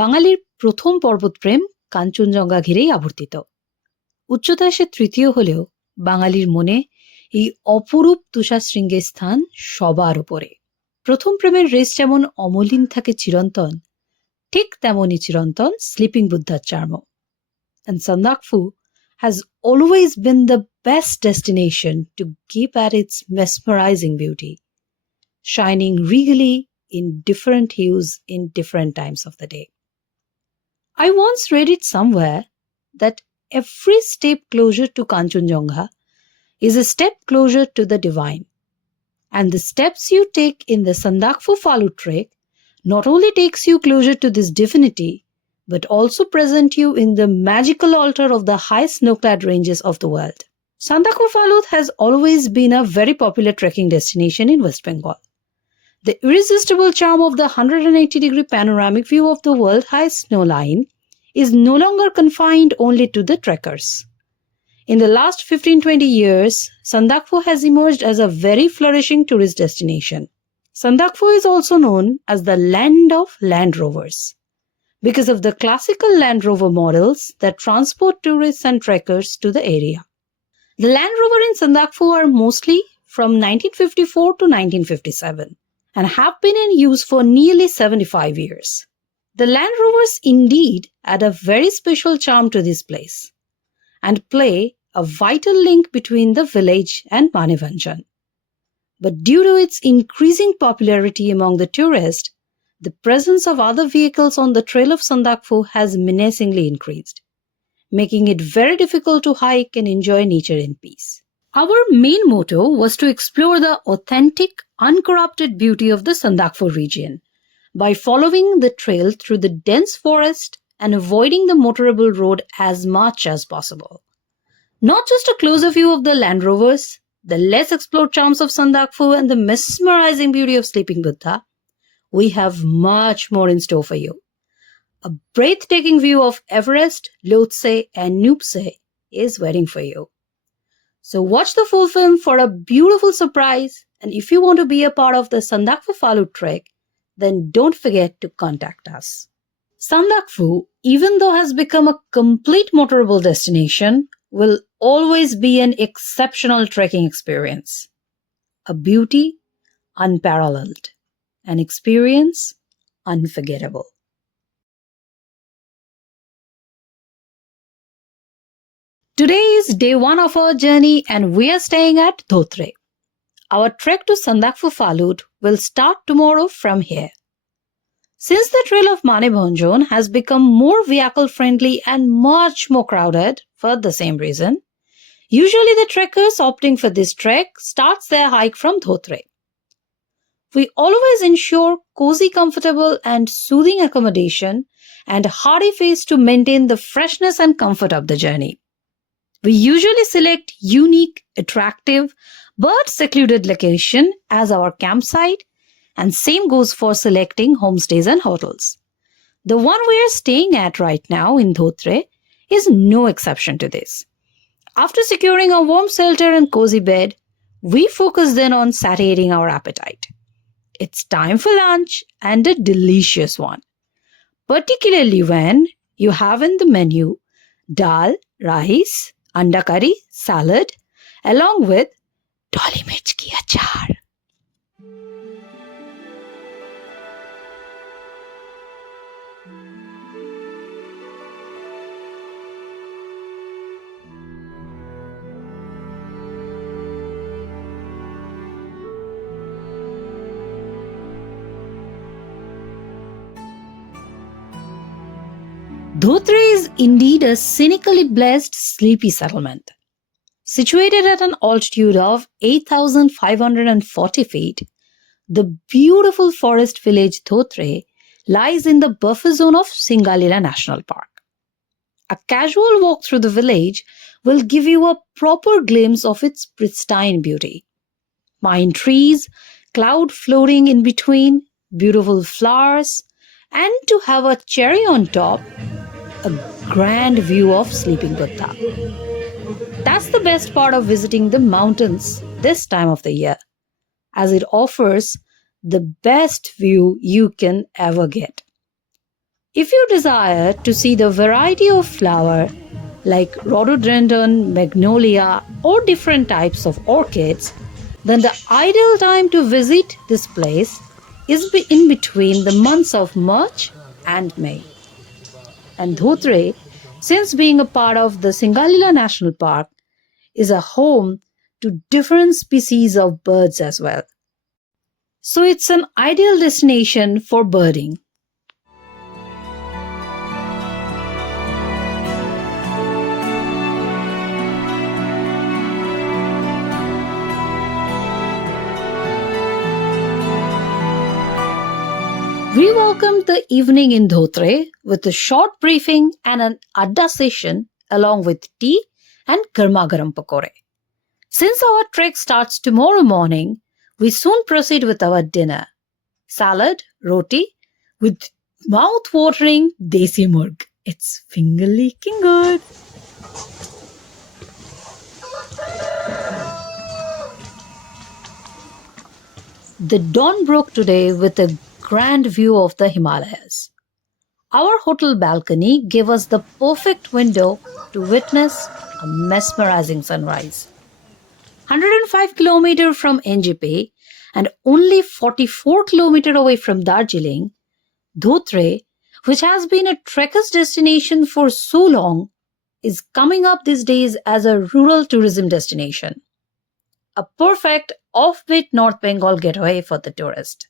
বাঙালির প্রথম পর্বতপ্রেম কাঞ্চনজঙ্ঘা ঘিরেই আবর্তিত। উচ্চতায় সে তৃতীয় হলেও বাঙালির মনে এই অপরূপ তুষারশৃঙ্গের স্থান সবার উপরে। প্রথম প্রেমের রেস যেমন অমলিন থাকে চিরন্তন, ঠিক তেমনই চিরন্তন স্লিপিং বুদ্ধার charm. And Sandakphu has always been the best destination to gape at its mesmerizing beauty, shining regally in different hues in different times of the day. I once read it somewhere that every step closer to Kanchenjunga is a step closer to the divine. And the steps you take in the Sandakphu Phalut trek not only takes you closer to this divinity, but also present you in the magical altar of the high snow-clad ranges of the world. Sandakphu Phalut has always been a very popular trekking destination in West Bengal. The irresistible charm of the 180-degree panoramic view of the world-high snow line is no longer confined only to the trekkers. In the last 15-20 years, Sandakphu has emerged as a very flourishing tourist destination. Sandakphu is also known as the land of Land Rovers, because of the classical Land Rover models that transport tourists and trekkers to the area. The Land Rover in Sandakphu are mostly from 1954 to 1957 and have been in use for nearly 75 years. The Land Rovers indeed add a very special charm to this place and play a vital link between the village and Manibhanjan. But due to its increasing popularity among the tourists, the presence of other vehicles on the trail of Sandakphu has menacingly increased, making it very difficult to hike and enjoy nature in peace. Our main motto was to explore the authentic, uncorrupted beauty of the Sandakphu region by following the trail through the dense forest and avoiding the motorable road as much as possible. Not just a closer view of the Land Rovers, the less explored charms of Sandakphu and the mesmerizing beauty of Sleeping Buddha, we have much more in store for you. A breathtaking view of Everest, Lhotse and Makalu is waiting for you. So watch the full film for a beautiful surprise, and if you want to be a part of the Sandakphu Phalut trek, then don't forget to contact us. Sandakphu, even though has become a complete motorable destination, will always be an exceptional trekking experience. A beauty unparalleled, an experience unforgettable. Today is day 1 of our journey and we are staying at Dhotrey. Our trek to Sandakphu Phalut will start tomorrow from here. Since the trail of Manibhanjan has become more vehicle-friendly and much more crowded for the same reason, usually the trekkers opting for this trek starts their hike from Dhotrey. We always ensure cozy, comfortable and soothing accommodation and a hearty face to maintain the freshness and comfort of the journey. We usually select unique, attractive but secluded location as our campsite, and same goes for selecting homestays and hotels. The one we are staying at right now in Dhotrey is no exception to this. After securing a warm shelter and cozy bed, we focus then on satiating our appetite. It's time for lunch, and a delicious one, particularly when you have in the menu dal, rice, anda curry, salad, along with doli mirch ki achar. Dhotrey is indeed a scenically blessed, sleepy settlement. Situated at an altitude of 8,540 feet, the beautiful forest village Dhotrey lies in the buffer zone of Singalila National Park. A casual walk through the village will give you a proper glimpse of its pristine beauty. Pine trees, cloud floating in between, beautiful flowers, and to have a cherry on top, a grand view of Sleeping Buddha. That's the best part of visiting the mountains this time of the year, as it offers the best view you can ever get. If you desire to see the variety of flower like rhododendron, magnolia, or different types of orchids, then the ideal time to visit this place is in between the months of March and May. And Dhotrey, since being a part of the Singalila National Park, is a home to different species of birds as well. So it's an ideal destination for birding. We welcomed the evening in Dhotrey with a short briefing and an adda session along with tea and garma garam pakore. Since our trek starts tomorrow morning, we soon proceed with our dinner. Salad, roti, with mouth-watering desi murg. It's finger-licking good. The dawn broke today with a grand view of the Himalayas. Our hotel balcony gave us the perfect window to witness a mesmerizing sunrise. 105 km from NGP and only 44 km away from Darjeeling, Dhotrey, which has been a trekker's destination for so long, is coming up these days as a rural tourism destination. A perfect offbeat North Bengal getaway for the tourist.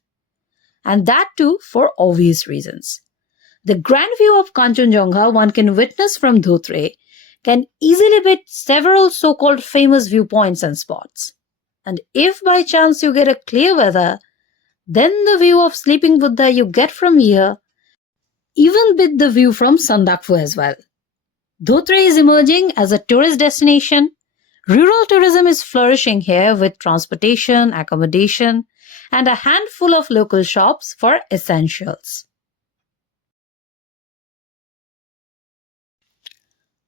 And that too for obvious reasons. The grand view of Kanchenjunga one can witness from Dhotrey can easily beat several so-called famous viewpoints and spots. And if by chance you get a clear weather, then the view of Sleeping Buddha you get from here even beat the view from Sandakphu as well. Dhotrey is emerging as a tourist destination. Rural tourism is flourishing here with transportation, accommodation, and a handful of local shops for essentials.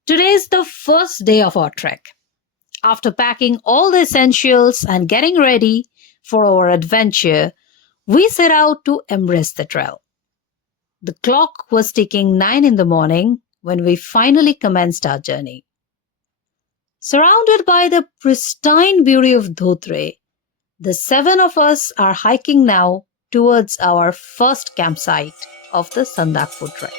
Today is the first day of our trek. After packing all the essentials and getting ready for our adventure, we set out to embrace the trail. The clock was ticking 9 in the morning when we finally commenced our journey. Surrounded by the pristine beauty of Dhotrey, the 7 of us are hiking now towards our first campsite of the Sandakphu trek.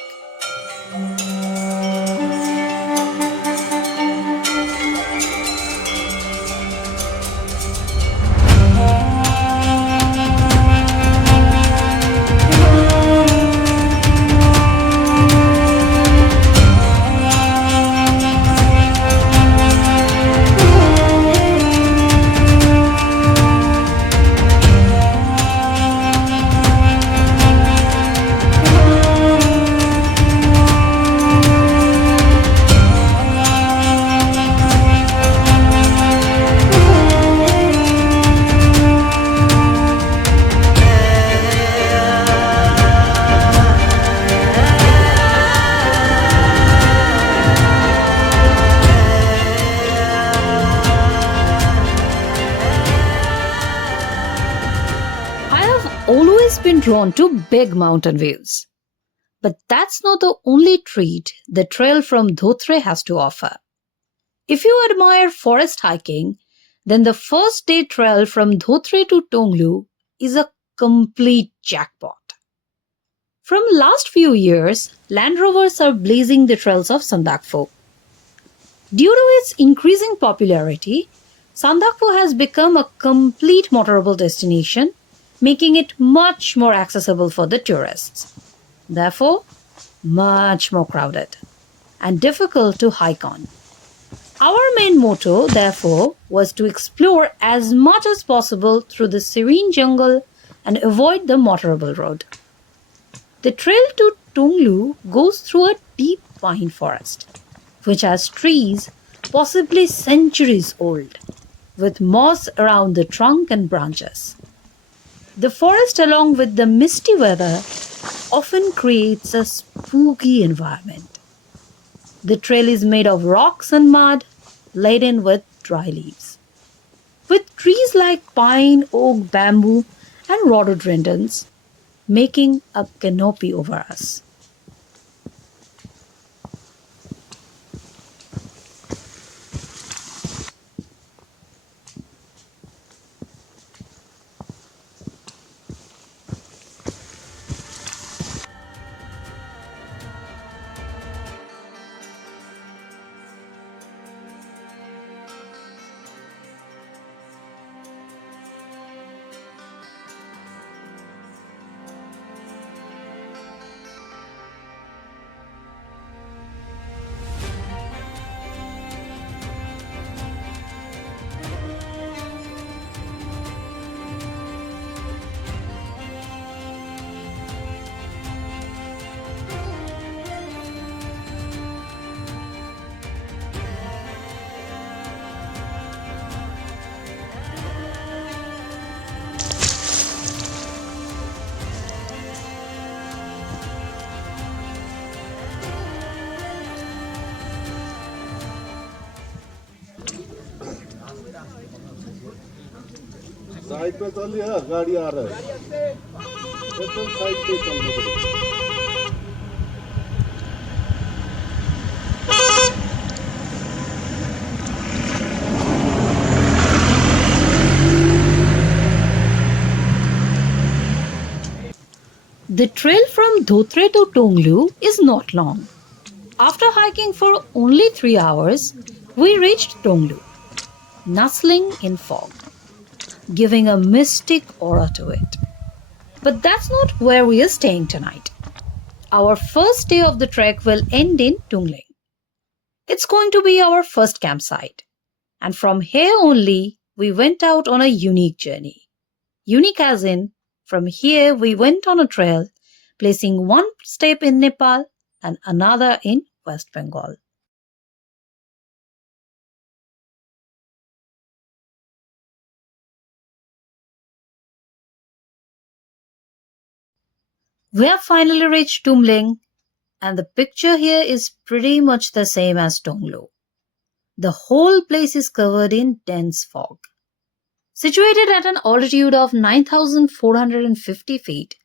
Always been drawn to big mountain views. But that's not the only treat the trail from Dhotrey has to offer. If you admire forest hiking, then the first day trail from Dhotrey to Tonglu is a complete jackpot. From last few years, Land Rovers are blazing the trails of Sandakphu. Due to its increasing popularity, Sandakphu has become a complete motorable destination, making it much more accessible for the tourists. Therefore, much more crowded and difficult to hike on. Our main motto, therefore, was to explore as much as possible through the serene jungle and avoid the motorable road. The trail to Tonglu goes through a deep pine forest, which has trees possibly centuries old, with moss around the trunk and branches. The forest, along with the misty weather, often creates a spooky environment. The trail is made of rocks and mud, laden with dry leaves. With trees like pine, oak, bamboo, and rhododendrons making a canopy over us. Side पे चलिए, गाड़ी आ रहा है, एकदम side पे चलना पड़ेगा। The trail from Dhotrey to Tonglu is not long. After hiking for only 3 hours, we reached Tonglu, nestling in fog, giving a mystic aura to it. But that's not where we are staying tonight. Our first day of the trek will end in Tungling. It's going to be our first campsite. And from here only, we went out on a unique journey. Unique as in, from here we went on a trail, placing one step in Nepal and another in West Bengal. We have finally reached Tumling, and the picture here is pretty much the same as Tonglu. The whole place is covered in dense fog. Situated at an altitude of 9,450 feet,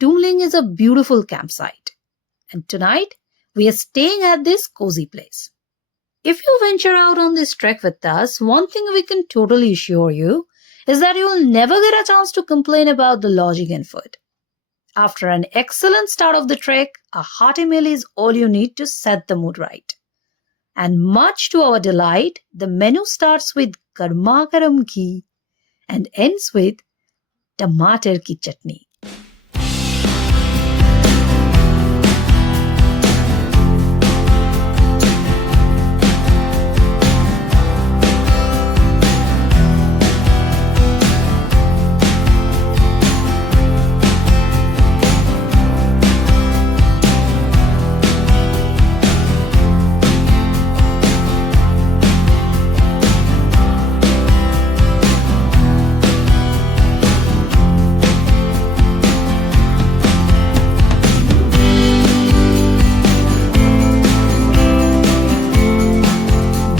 Tumling is a beautiful campsite. And tonight, we are staying at this cozy place. If you venture out on this trek with us, one thing we can totally assure you is that you will never get a chance to complain about the lodging and food. After an excellent start of the trek, a hearty meal is all you need to set the mood right. And much to our delight, the menu starts with garma garam ghee and ends with tomato ki chutney.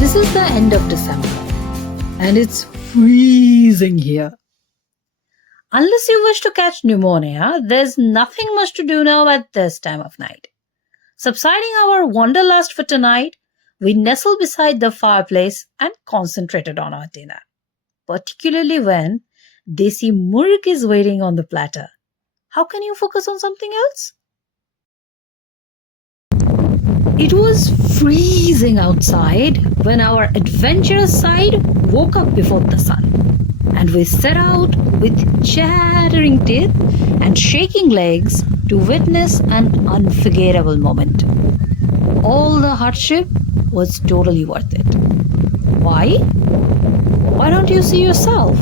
This is the end of December, and it's freezing here. Unless you wish to catch pneumonia, there's nothing much to do now at this time of night. Subsiding our wanderlust for tonight, we nestled beside the fireplace and concentrated on our dinner, particularly when desi murg is waiting on the platter. How can you focus on something else? It was freezing outside when our adventurous side woke up before the sun, and we set out with chattering teeth and shaking legs to witness an unforgettable moment. All the hardship was totally worth it. Why? Why don't you see yourself?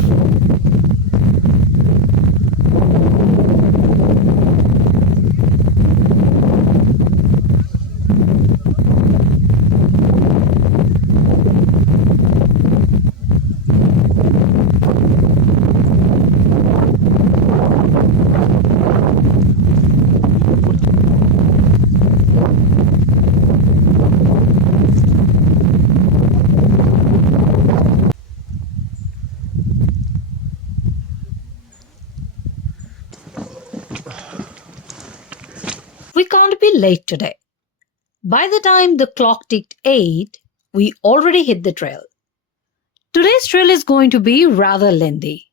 We can't be late today. By the time the clock ticked 8, we already hit the trail. Today's trail is going to be rather lengthy.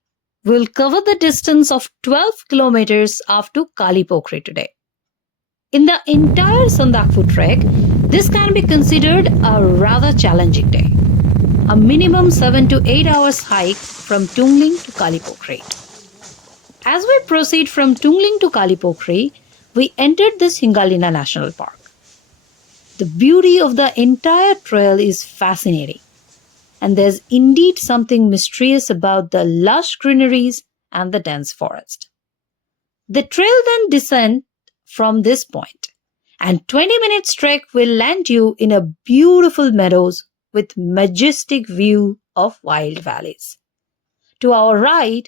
We'll cover the distance of 12 kilometers up to Kalipokri today. In the entire Sandakphu trek, this can be considered a rather challenging day. A minimum 7 to 8 hours hike from Tungling to Kalipokri. As we proceed from Tungling to Kalipokri, we entered the Singalila National Park. The beauty of the entire trail is fascinating, and there's indeed something mysterious about the lush greeneries and the dense forest. The trail then descends from this point, and 20 minutes trek will land you in a beautiful meadows with majestic view of wild valleys. To our right,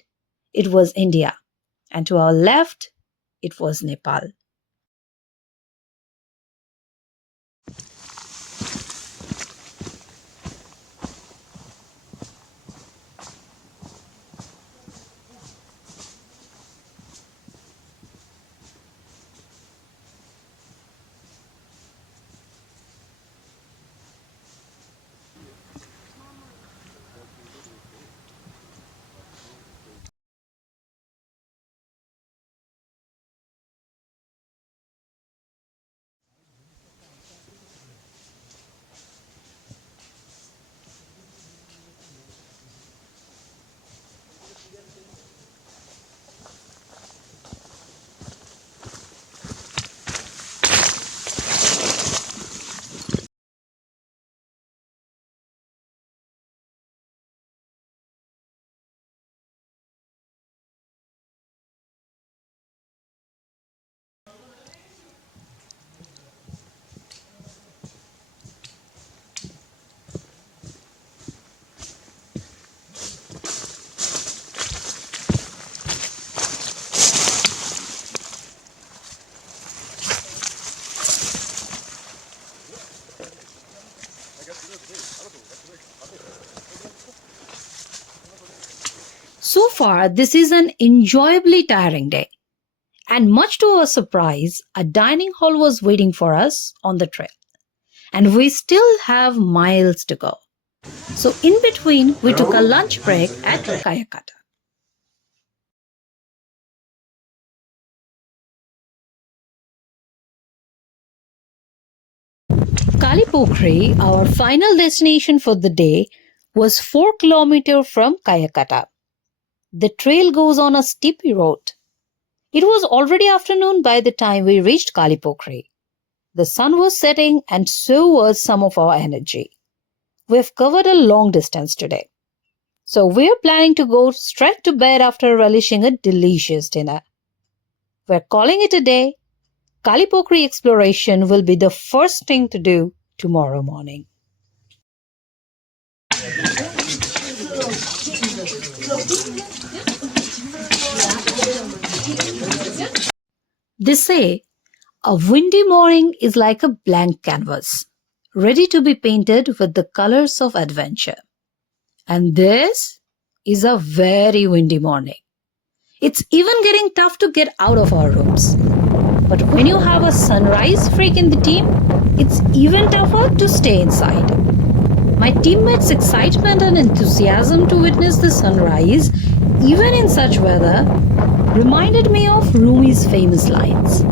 it was India, and to our left, it was Nepal. So far, this is an enjoyably tiring day. And much to our surprise, a dining hall was waiting for us on the trail. And we still have miles to go. So in between, we took a lunch break at Kayakata. Kalipokri, our final destination for the day, was 4 kilometers from Kayakata. The trail goes on a steep road. It was already afternoon by the time we reached Kalipokri. The sun was setting and so was some of our energy. We've covered a long distance today. So we're planning to go straight to bed after relishing a delicious dinner. We're calling it a day. Kalipokri exploration will be the first thing to do tomorrow morning. They say a windy morning is like a blank canvas, ready to be painted with the colors of adventure. And this is a very windy morning. It's even getting tough to get out of our rooms. But when you have a sunrise freak in the team, it's even tougher to stay inside. My teammates' excitement and enthusiasm to witness the sunrise, even in such weather, reminded me of Rumi's famous lines.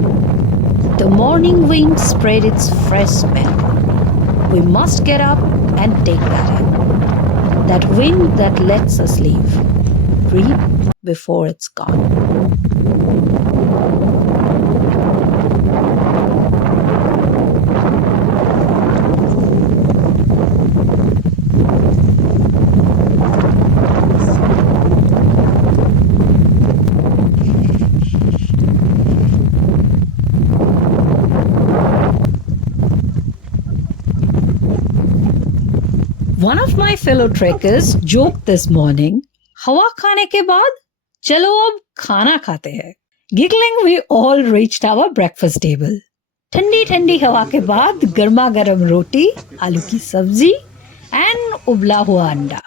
The morning wind spread its fresh smell. We must get up and take that in. That wind that lets us leave. Breathe before it's gone. One of my fellow trekkers joked this morning, "Hawa khane ke baad, chalo ab khana khate hai." Giggling, we all reached our breakfast table. Thandi thandi hawa ke baad, garma garam roti, aloo ki sabzi, and ubla hua anda.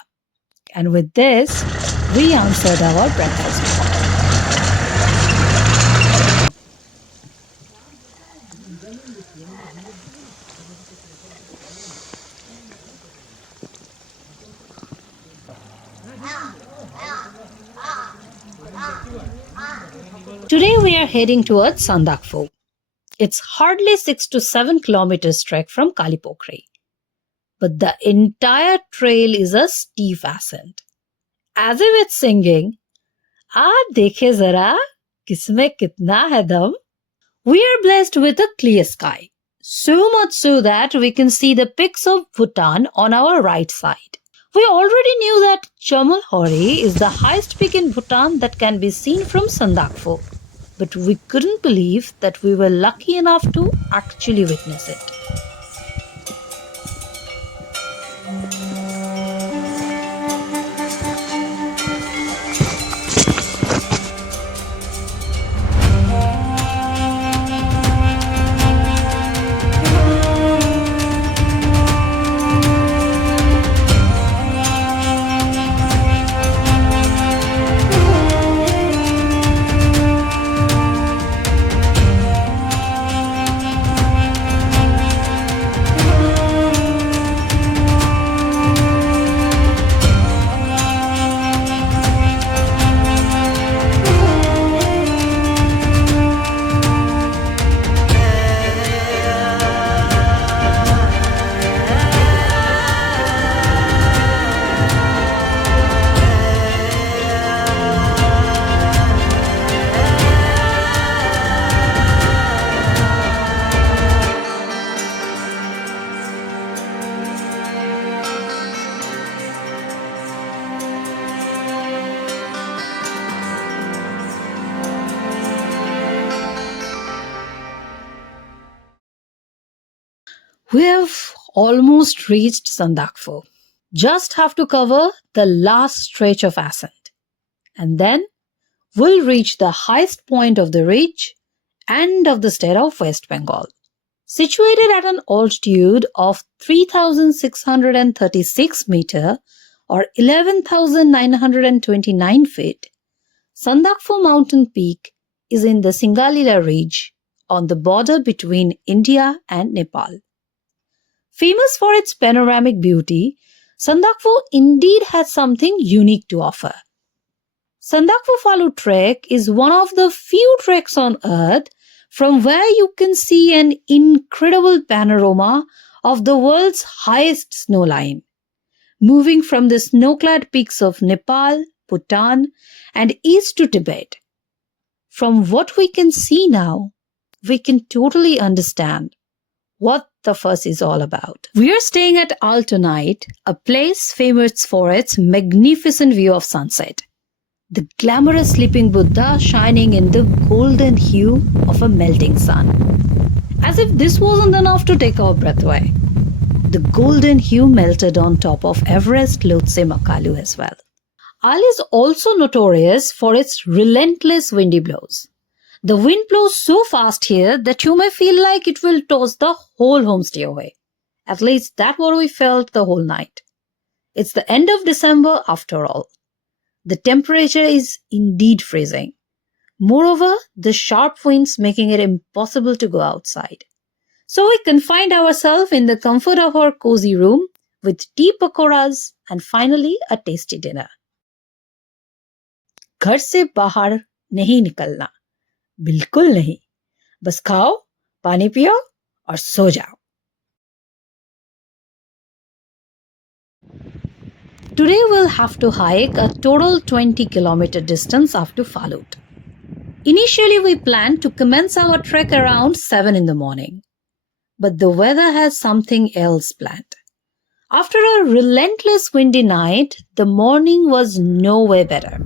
And with this, we answered our breakfast call. Today we are heading towards Sandakphu. It's hardly 6 to 7 kilometers trek from Kalipokri. But the entire trail is a steep ascent. As if it's singing, "Aap dekhe zara, kisme kitna hai dam." We are blessed with a clear sky. So much so that we can see the peaks of Bhutan on our right side. We already knew that Chamalhori is the highest peak in Bhutan that can be seen from Sandakphu. But we couldn't believe that we were lucky enough to actually witness it. We have almost reached Sandakphu. Just have to cover the last stretch of ascent. And then we'll reach the highest point of the ridge and of the state of West Bengal. Situated at an altitude of 3,636 meters or 11,929 feet, Sandakphu mountain peak is in the Singalila Ridge on the border between India and Nepal. Famous for its panoramic beauty, Sandakphu indeed has something unique to offer. Sandakphu Phalut trek is one of the few treks on earth from where you can see an incredible panorama of the world's highest snow line, moving from the snow-clad peaks of Nepal, Bhutan, and east to Tibet. From what we can see now, we can totally understand what the fuss is all about. We are staying at Al tonight, a place famous for its magnificent view of sunset. The glamorous sleeping Buddha shining in the golden hue of a melting sun. As if this wasn't enough to take our breath away, the golden hue melted on top of Everest, Lhotse and Makalu as well. Al is also notorious for its relentless windy blows. The wind blows so fast here that you may feel like it will toss the whole homestay away. At least that's what we felt the whole night. It's the end of December after all. The temperature is indeed freezing. Moreover, the sharp winds making it impossible to go outside. So we confined ourselves in the comfort of our cozy room with tea pakoras and finally a tasty dinner. घर से बाहर नहीं निकलना, बिल्कुल नहीं, बस खाओ, पानी पियो और सो जाओ. Today we'll have to hike a total 20-kilometer distance up to Phalut. Initially we planned to commence our trek around 7 in the morning. But the weather has something else planned. After a relentless windy night, the morning was no way better.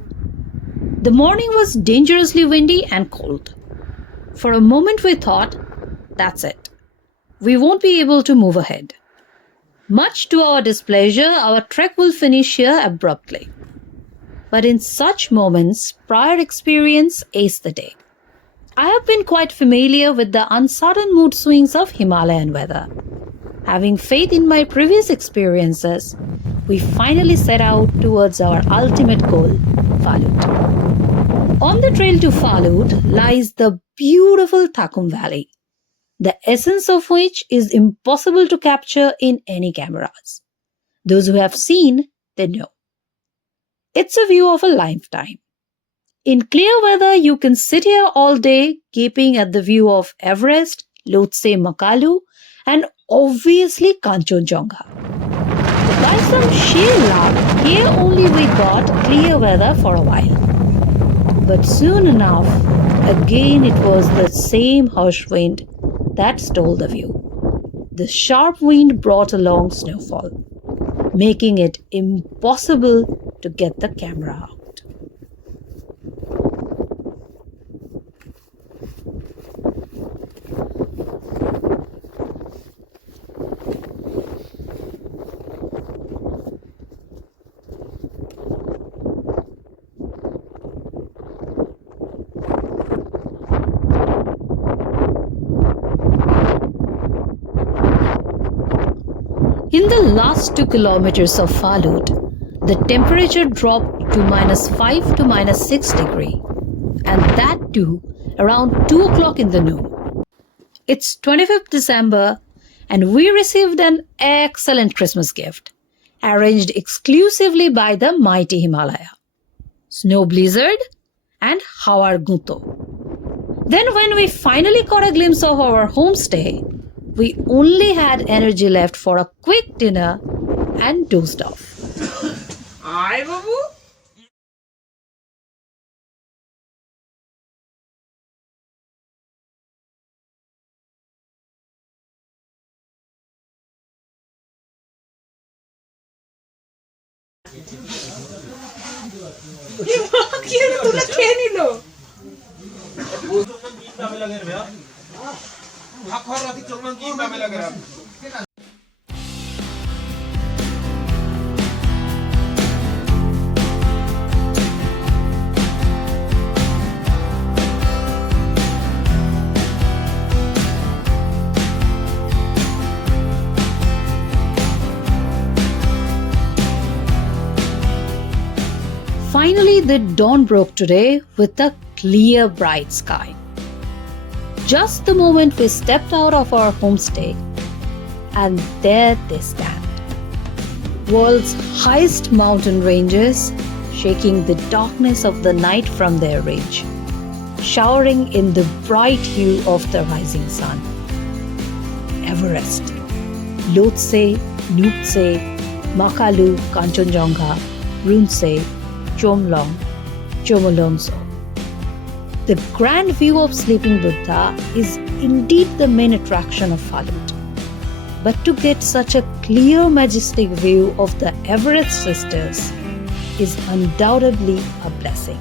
The morning was dangerously windy and cold. For a moment we thought, that's it. We won't be able to move ahead. Much to our displeasure, our trek will finish here abruptly. But in such moments, prior experience aced the day. I have been quite familiar with the uncertain mood swings of Himalayan weather. Having faith in my previous experiences, we finally set out towards our ultimate goal, Phalut. On the trail to Phalut lies the beautiful Thakum Valley, the essence of which is impossible to capture in any cameras. Those who have seen, they know. It's a view of a lifetime. In clear weather, you can sit here all day gaping at the view of Everest, Lhotse and Makalu, and obviously Kanchenjunga. By some sheer luck, here only we got clear weather for a while. But soon enough, again it was the same harsh wind that stole the view. The sharp wind brought along snowfall, making it impossible to get the camera out. In the last 2 kilometers of Phalut, the temperature dropped to -5 to -6 degrees, and that too around 2 o'clock in the noon. It's 25th December, and we received an excellent Christmas gift, arranged exclusively by the mighty Himalaya. Snow blizzard and Hawar Guto. Then when we finally caught a glimpse of our homestay, we only had energy left for a quick dinner and dozed off. Hi, Babu. तुला खेळ निलो Finally, the dawn broke today with a clear, bright sky. Just the moment we stepped out of our homestay, and there they stand. World's highest mountain ranges, shaking the darkness of the night from their ridge, showering in the bright hue of the rising sun. Everest, Lhotse, Makalu, Kanchenjunga, Chomlong, Chomolungso. The grand view of Sleeping Buddha is indeed the main attraction of Phalut. But to get such a clear, majestic view of the Everest sisters is undoubtedly a blessing.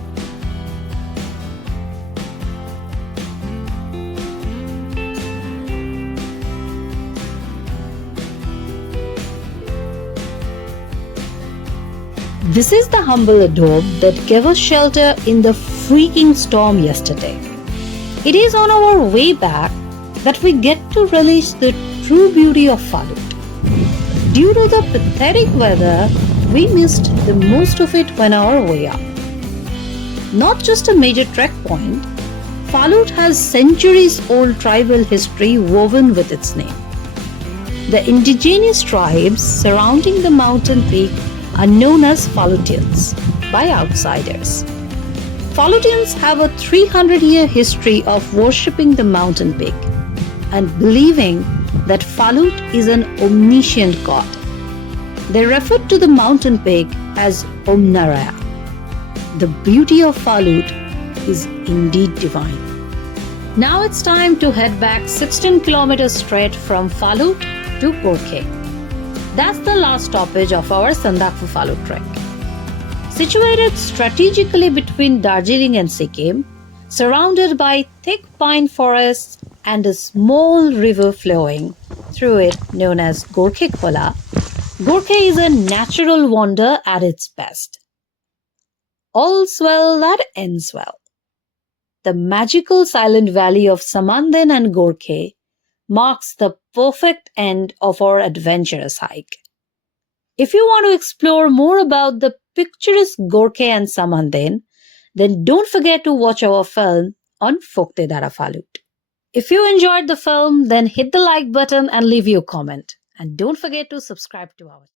This is the humble adobe that gave us shelter in the freaking storm yesterday. It is on our way back that we get to relish the true beauty of Phalut. Due to the pathetic weather, we missed the most of it on our way up. Not just a major trek point, Phalut has centuries-old tribal history woven with its name. The indigenous tribes surrounding the mountain peak are known as Phalutians by outsiders. Phalutians have a 300-year history of worshipping the mountain peak and believing that Phalut is an omniscient god. They refer to the mountain peak as Om Naraya. The beauty of Phalut is indeed divine. Now it's time to head back 16 kilometers straight from Phalut to Gorkhe. That's the last stoppage of our Sandakphu Phalut trek. Situated strategically between Darjeeling and Sikkim, surrounded by thick pine forests and a small river flowing through it known as Gorkhe Khola, Gorkhe is a natural wonder at its best. All's well that ends well. The magical silent valley of Samanden and Gorkhe marks the perfect end of our adventurous hike. If you want to explore more about the picturesque Gorkhe and Samanden, then don't forget to watch our film on Phoktedara Phalut. If you enjoyed the film, then hit the like button and leave your comment. And don't forget to subscribe to our channel.